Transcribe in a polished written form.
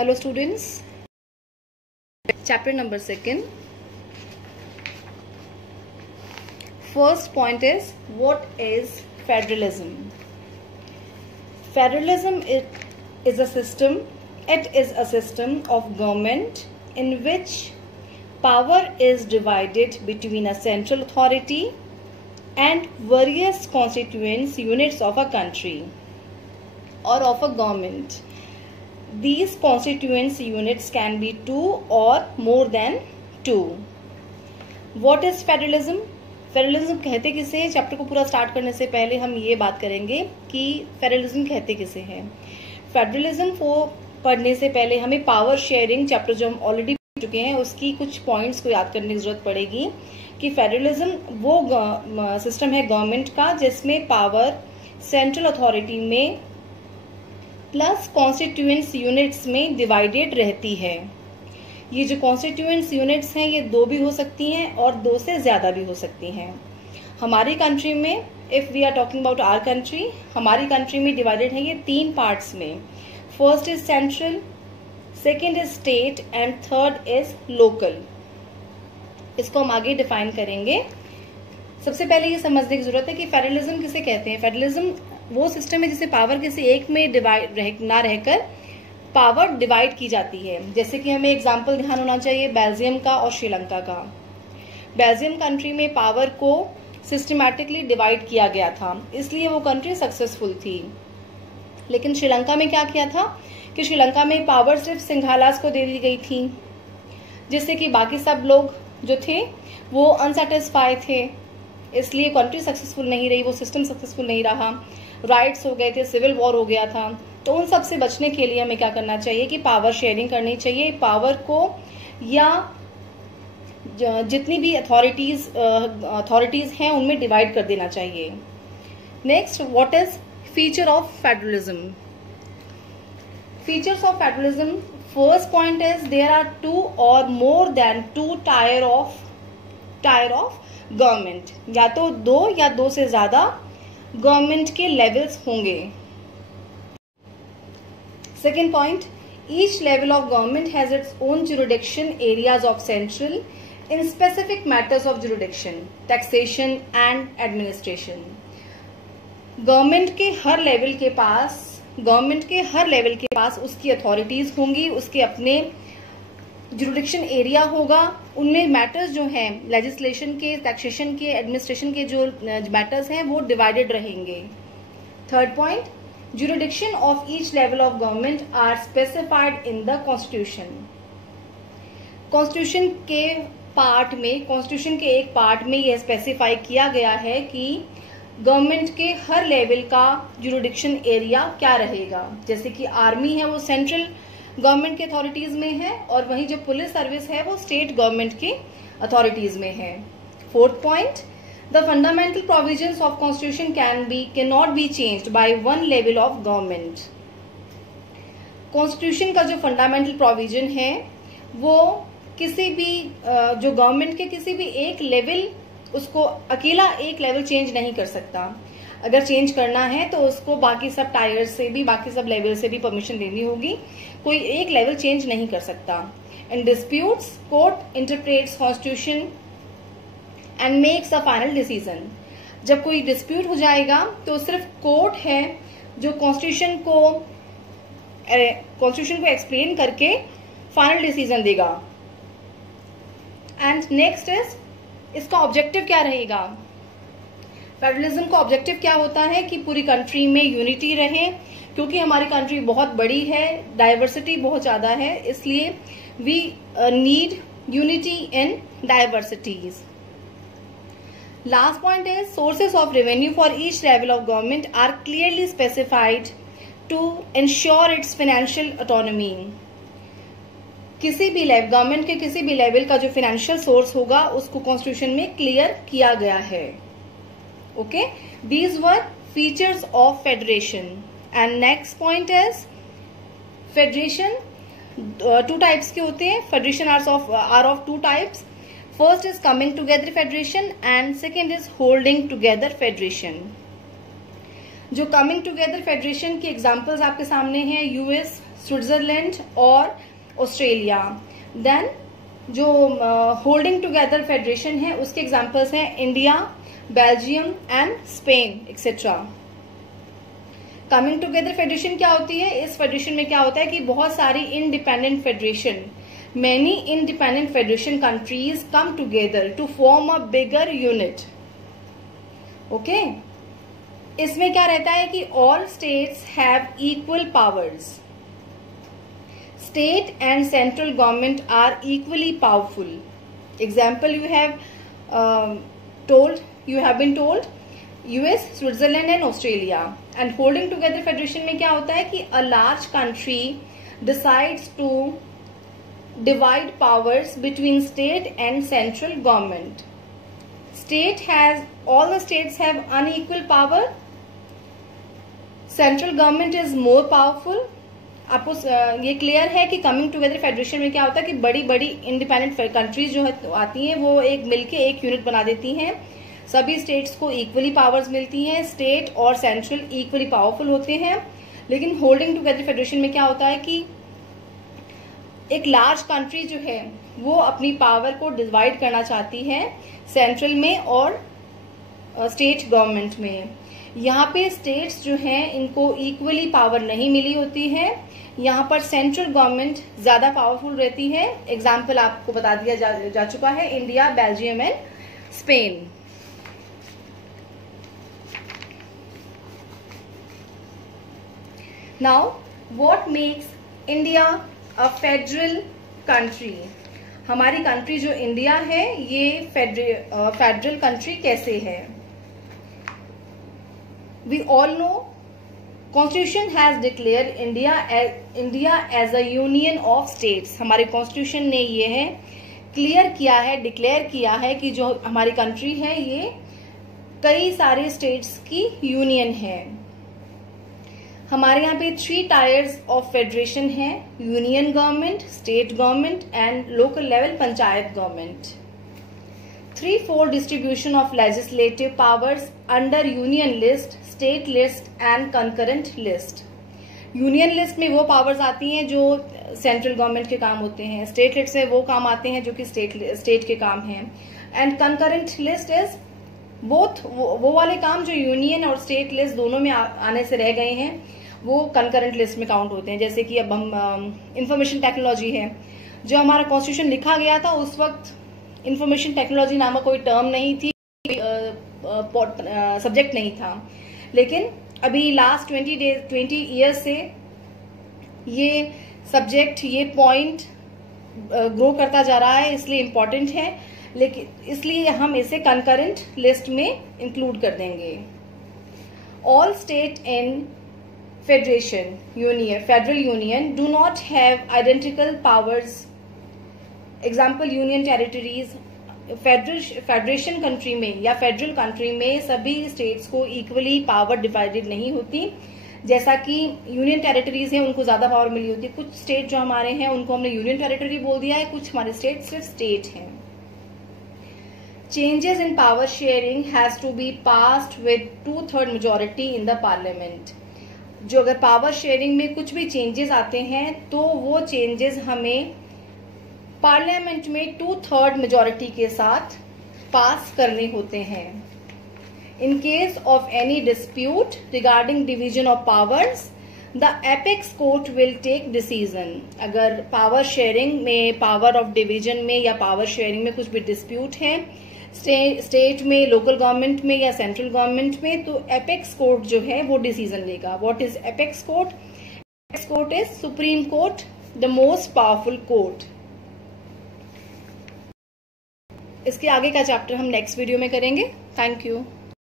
Hello students, chapter number 2. First point is, what is federalism? Federalism is a system. It is a system of government in which power is divided between a central authority and various constituent units of a country or of a government. These constituent units can be 2 or more than 2. What is federalism? Federalism कहते किसे हैं? Chapter को पूरा start करने से पहले हम ये बात करेंगे कि फेडरलिज्म कहते किसे हैं. फेडरलिज्म को पढ़ने से पहले हमें पावर शेयरिंग चैप्टर जो हम ऑलरेडी पढ़ चुके हैं उसकी कुछ पॉइंट्स को याद करने की जरूरत पड़ेगी कि फेडरलिज्म वो सिस्टम है गवर्नमेंट का जिसमें पावर सेंट्रल अथॉरिटी में प्लस कॉन्स्टिट्यूएंट्स यूनिट्स में डिवाइडेड रहती है. ये जो कॉन्स्टिट्यूएंट्स यूनिट्स हैं ये 2 भी हो सकती हैं और 2 से ज्यादा भी हो सकती हैं. हमारी कंट्री में, if we are talking about our country, हमारी कंट्री में डिवाइडेड है ये 3 पार्ट्स में. First is central, second is state and third is local. इसको हम आगे डिफाइन करेंगे. सबसे पहले ये समझने की जरूरत है कि फेडरलिज्म किसे कहते हैं. फेडरलिज्म वो सिस्टम है जिसे पावर किसी एक में डिवाइड ना रहकर पावर डिवाइड की जाती है. जैसे कि हमें एग्जांपल ध्यान होना चाहिए बेल्जियम का और श्रीलंका का. बेल्जियम कंट्री में पावर को सिस्टमैटिकली डिवाइड किया गया था, इसलिए वो कंट्री सक्सेसफुल थी. लेकिन श्रीलंका में क्या किया था कि श्रीलंका में पावर सिर्फ सिंघालास को दे दी गई थी, जिससे कि बाकी सब लोग जो थे वो अनसेटिस्फाई थे, इसलिए कंट्री सक्सेसफुल नहीं रही, वो सिस्टम सक्सेसफुल नहीं रहा. राइट्स हो गए थे, सिविल वॉर हो गया था. तो उन सब से बचने के लिए हमें क्या करना चाहिए कि पावर शेयरिंग करनी चाहिए. पावर को या जितनी भी अथॉरिटीज हैं उनमें डिवाइड कर देना चाहिए. Next, what is feature of federalism? Features of federalism, first point is there are 2 और more than 2 tier of government. या तो 2 या 2 से ज्यादा गवर्नमेंट के लेवल्स होंगे. Second point, each level of government has its own jurisdiction areas of central in specific matters of jurisdiction, taxation and administration. Government के हर level के पास उसकी अथॉरिटीज होंगी, उसके अपने जुरिडिक्शन एरिया होगा. उनमें मैटर्स जो हैं लेजिस्लेशन के, टैक्सेशन के, एडमिनिस्ट्रेशन के जो मैटर्स हैं वो डिवाइडेड रहेंगे. Third point, jurisdiction of each level of government are specified in the constitution. Constitution के एक पार्ट में यह स्पेसिफाई किया गया है कि गवर्नमेंट के हर लेवल का जुरिडिक्शन एरिया क्या रहेगा. जैसे कि आर्मी है वो सेंट्रल गवर्नमेंट के अथॉरिटीज में है और वहीं जो पुलिस सर्विस है वो स्टेट गवर्नमेंट के अथॉरिटीज में है. Fourth point, The fundamental provisions of Constitution cannot be changed by one level of government. Constitution का जो फंडामेंटल प्रोविजन है वो किसी भी जो गवर्नमेंट के किसी भी एक लेवल, उसको अकेला एक लेवल चेंज नहीं कर सकता. अगर चेंज करना है तो उसको बाकी सब टायर से भी, बाकी सब लेवल से भी परमिशन लेनी होगी. कोई एक लेवल चेंज नहीं कर सकता. In disputes court interprets constitution and makes a final decision. जब कोई डिस्प्यूट हो जाएगा तो सिर्फ कोर्ट है जो कॉन्स्टिट्यूशन को एक्सप्लेन करके फाइनल डिसीजन देगा. एंड नेक्स्ट इज, इसका ऑब्जेक्टिव क्या रहेगा? फेडरलिज्म का ऑब्जेक्टिव क्या होता है कि पूरी कंट्री में यूनिटी रहे, क्योंकि हमारी कंट्री बहुत बड़ी है, डाइवर्सिटी बहुत ज्यादा है, इसलिए we need unity in diversities. Last point is, sources of revenue for each level of government are clearly specified to ensure its financial autonomy. किसी भी गवर्नमेंट के किसी भी लेवल का जो फाइनेंशियल सोर्स होगा उसको कॉन्स्टिट्यूशन में क्लियर किया गया है. Okay, these were features of federation. And next point is federation. 2 types के होते हैं. Federation are of 2 types. First is coming together federation and second is holding together federation. जो कमिंग टूगेदर फेडरेशन की examples आपके सामने हैं, US, Switzerland और Australia. Then जो होल्डिंग टुगेदर फेडरेशन है उसके एग्जांपल्स हैं India, Belgium and Spain etcetera. Coming together federation क्या होती है? इस फेडरेशन में क्या होता है कि बहुत सारी independent federation, many independent federation countries come together to form a bigger unit. Okay, इसमें क्या रहता है कि all states have equal powers. State and central government are equally powerful. Example, you have been told US, Switzerland and Australia. And holding together federation में क्या होता है कि a large country decides to divide powers between state and central government. All the states have unequal power. Central government is more powerful. आपको ये clear है कि coming together federation में क्या होता है कि बड़ी बड़ी इंडिपेंडेंट कंट्रीज जो आती हैं वो एक मिलके एक यूनिट बना देती हैं। सभी स्टेट्स को इक्वली पावर्स मिलती हैं, स्टेट और सेंट्रल इक्वली पावरफुल होते हैं। लेकिन होल्डिंग टुगेदर फेडरेशन में क्या होता है कि एक लार्ज कंट्री जो है वो अपनी पावर को डिवाइड करना चाहती है सेंट्रल में और स्टेट गवर्नमेंट में। यहाँ पे स्टेट्स जो हैं इनको इक्वली पावर नहीं मिली होती है, यहाँ पर सेंट्रल गवर्नमेंट ज्यादा पावरफुल रहती है। एग्जाम्पल आपको बता दिया जा चुका है, India, Belgium and Spain. Now what makes India a federal country? हमारी कंट्री जो इंडिया है ये फेडरल कंट्री कैसे है? We all know Constitution has declared India as a union of states. हमारे कॉन्स्टिट्यूशन ने ये है क्लियर किया है, डिक्लेयर किया है कि जो हमारी कंट्री है ये कई सारे स्टेट्स की यूनियन है। हमारे यहाँ पे 3 टायर्स ऑफ फेडरेशन है, union government, state government and local level panchayat government. 3/4 distribution of legislative powers under union list, state list and concurrent list. Union list में वो पावर्स आती हैं जो सेंट्रल गवर्नमेंट के काम होते हैं, स्टेट लिस्ट में वो काम आते हैं जो कि स्टेट के काम हैं, and concurrent list is both वो वाले काम जो यूनियन और स्टेट लिस्ट दोनों में आने से रह गए हैं वो कंकरेंट लिस्ट में काउंट होते हैं। जैसे कि अब हम इंफॉर्मेशन टेक्नोलॉजी है, जो हमारा कॉन्स्टिट्यूशन लिखा गया था उस वक्त इंफॉर्मेशन टेक्नोलॉजी नामक कोई टर्म नहीं थी, सब्जेक्ट नहीं था, लेकिन अभी लास्ट 20 ईयर्स से ये सब्जेक्ट, ये पॉइंट ग्रो करता जा रहा है, इसलिए इम्पोर्टेंट है, लेकिन इसलिए हम इसे कंकरेंट लिस्ट में इंक्लूड कर देंगे। All state in federation union, federal union do not have identical powers. Example, union territories. Federation country में या फेडरल कंट्री में सभी स्टेट्स को इक्वली पावर डिवाइडेड नहीं होती। जैसा कि यूनियन टेरिटरीज हैं उनको ज्यादा पावर मिली होती है, कुछ स्टेट जो हमारे हैं उनको हमने यूनियन टेरिटरी बोल दिया है, कुछ हमारे स्टेट सिर्फ स्टेट हैं। Changes in power sharing has to be passed with 2/3 majority in the parliament. जो अगर पावर शेयरिंग में कुछ भी चेंजेस आते हैं तो वो चेंजेस हमें पार्लियामेंट में 2/3 मेजोरिटी के साथ पास करने होते हैं। In case of any dispute regarding division of powers, the apex court will take decision. अगर पावर शेयरिंग में, पावर ऑफ डिवीजन में या पावर शेयरिंग में कुछ भी डिस्प्यूट है स्टेट में, लोकल गवर्नमेंट में या सेंट्रल गवर्नमेंट में, तो एपेक्स कोर्ट जो है वो डिसीजन लेगा। What is apex court? Apex court is supreme court, the most powerful court. इसके आगे का चैप्टर हम नेक्स्ट वीडियो में करेंगे। Thank you.